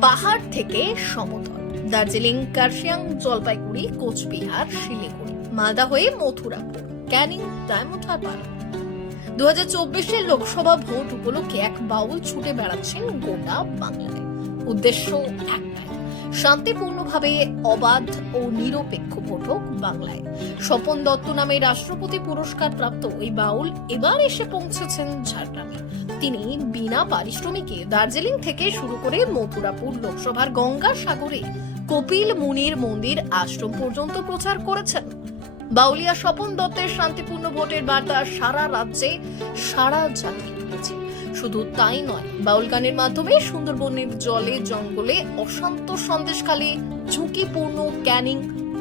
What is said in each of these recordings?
পাহাড় থেকে সমতল দার্জিলিং কার্শিয়াং জলপাইগুড়ি কোচবিহার শিলিগুড়ি মালদা হয়ে মথুরাপুর ক্যানিং ডায়মন্ড হারবার দু হাজার লোকসভা ভোট উপলক্ষে এক বাউল ছুটে বেড়াচ্ছেন গোটা বাংলায়। উদ্দেশ্য একটাই, শান্তিপূর্ণভাবে অবাধ ও নিরপেক্ষ ভোট হোক বাংলায়। স্বপন দত্ত নামে রাষ্ট্রপতি পুরস্কার প্রাপ্ত ওই বাউল এবার এসে পৌঁছেছেন ঝাড়গ্রামে। তিনি বিনা পারিশ্রমিকে দার্জিলিং থেকে শুরু করে মথুরাপুর লোকসভার গঙ্গা সাগরে কপিল মুনির মন্দির আশ্রম পর্যন্ত প্রচার করেছেন। বাউলিয়া স্বপন দত্তের শান্তিপূর্ণ ভোটের বার্তা সারা রাজ্যে সারা জাতি দিয়েছে শুধু তাই নয়, বাউল গানের মাধ্যমে সুন্দরবনের জলে, জঙ্গলে অশান্ত সন্দেশখালী, ঝুঁকিপূর্ণ ক্যানিং,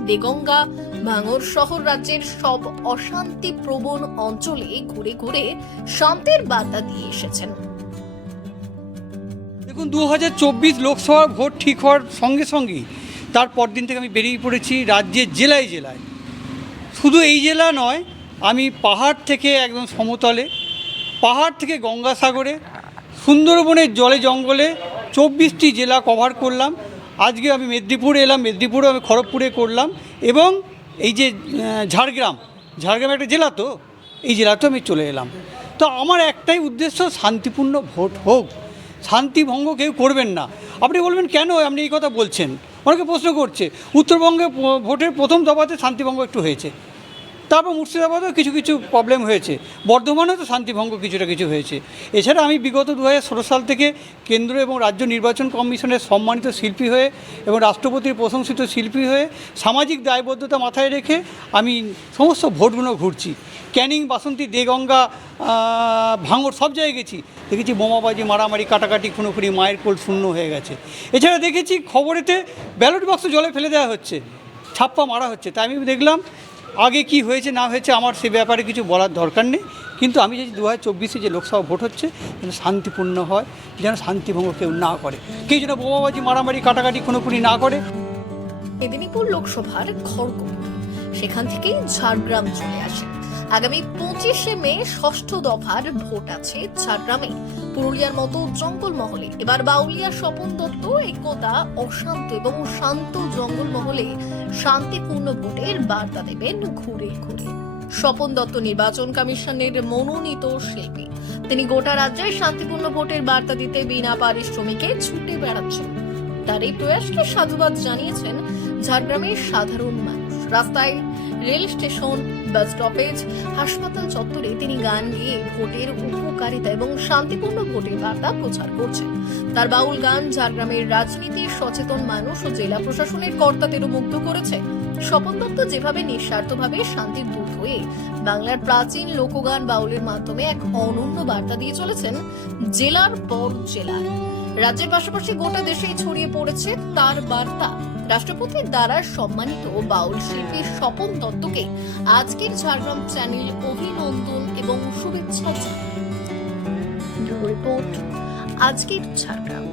দেগঙ্গা, ভাঙর শহর রাজ্যের সব অশান্তি প্রবণ অঞ্চলে ঘুরে ঘুরে শান্তির বার্তা দিয়ে এসেছেন। দেখুন দু হাজার চব্বিশ লোকসভা ভোট ঠিক হওয়ার সঙ্গে সঙ্গেই তার পরদিন থেকে আমি বেরিয়ে পড়েছি রাজ্যের জেলায় জেলায়। শুধু এই জেলা নয়, আমি পাহাড় থেকে একদম সমতলে, পাহাড় থেকে গঙ্গাসাগরে, সুন্দরবনের জলে জঙ্গলে চব্বিশটি জেলা কভার করলাম। আজকে আমি মেদিনীপুর এলাম মেদিনীপুরে আমি খড়গপুরে করলাম এবং এই যে ঝাড়গ্রাম ঝাড়গ্রাম একটা জেলা তো, এই জেলাতেও আমি চলে এলাম। তো আমার একটাই উদ্দেশ্য, শান্তিপূর্ণ ভোট হোক। শান্তি ভঙ্গ কেউ করবেন না। আপনি বলবেন, কেন? আপনি এই কথা বলছেন। অনেকে প্রশ্ন করছে। উত্তরবঙ্গে ভোটের প্রথম দফাতে শান্তিভঙ্গ একটু হয়েছে। তারপর মুর্শিদাবাদেও কিছু কিছু প্রবলেম হয়েছে। বর্ধমানেও তো শান্তিভঙ্গ কিছুটা কিছু হয়েছে। এছাড়া আমি বিগত দু হাজার ষোলো সাল থেকে কেন্দ্র এবং রাজ্য নির্বাচন কমিশনের সম্মানিত শিল্পী হয়ে এবং রাষ্ট্রপতির প্রশংসিত শিল্পী হয়ে সামাজিক দায়বদ্ধতা মাথায় রেখে আমি সমস্ত ভোটগুলো ঘুরছি। ক্যানিং, বাসন্তী, দেগঙ্গা ভাঙড় সব জায়গায় গেছি। দেখেছি বোমাবাজি, মারামারি, কাটাকাটি, খুনোখুনি, মায়ের কোল শূন্য হয়ে গেছে। এছাড়া দেখেছি খবরেতে ব্যালট বক্স জলে ফেলে দেওয়া হচ্ছে। ছাপ্পা মারা হচ্ছে। তাই আমি দেখলাম আগে কি হয়েছে, না হয়েছে, আমার সে ব্যাপারে কিছু বলার দরকার নেই। কিন্তু আমি চাইছি দু হাজার চব্বিশে যে লোকসভা ভোট হচ্ছে, যেন শান্তিপূর্ণ হয়, যেন শান্তিভঙ্গ কেউ না করে। কেউ যেন বোমাবাজি, মারামারি, কাটাকাটি খুনোখুনি না করে। মেদিনীপুর লোকসভার খড়গ সেখান থেকেই ঝাড়গ্রাম চলে আসে। আগামী পঁচিশে মে ষষ্ঠ দফার ভোট আছে ঝাড়গ্রামে। পুরুলিয়ার মতো জঙ্গলমহলে এবার বাউলিয়া স্বপন দত্ত একতা, অশান্ত এবং শান্ত জঙ্গলমহলে শান্তিপূর্ণ ভোটের বার্তা দেবেন ঘুরে ঘুরে। স্বপন দত্ত নির্বাচন কমিশনের মনোনীত শিল্পী। তিনি গোটা রাজ্যে শান্তিপূর্ণ ভোটের বার্তা দিতে বিনা পারিশ্রমিকে ছুটে বেড়াচ্ছেন। তার এই প্রয়াসকে সাধুবাদ জানিয়েছেন ঝাড়গ্রামের সাধারণ মানুষ। রাস্তায় রেল স্টেশন, বাস স্টপেজ, হাসপাতাল চত্বরে তিনি গান গেয়ে ভোটের উপকারিতা এবং শান্তিপূর্ণ ভোটের বার্তা প্রচার করছেন। তার বাউল গান ঝাড়গ্রামের রাজনীতির সচেতন মানুষ ও জেলা প্রশাসনের কর্তাদেরও মুগ্ধ করেছে। স্বপন দত্ত যেভাবে নিঃস্বার্থভাবে শান্তির দূত হয়ে বাংলার প্রাচীন লোকগান বাউলের মাধ্যমে এক অনন্য বার্তা দিয়ে চলেছেন, জেলার পর জেলা রাজ্যের পাশাপাশি গোটা দেশেই ছড়িয়ে পড়েছে তার বার্তা রাষ্ট্রপতির দ্বারা সম্মানিত বাউল শিল্পী স্বপন দত্তকে আজকের ঝাড়গ্রাম চ্যানেল অভিনন্দন এবং শুভেচ্ছা। রিপোর্ট, আজকের ঝাড়গ্রাম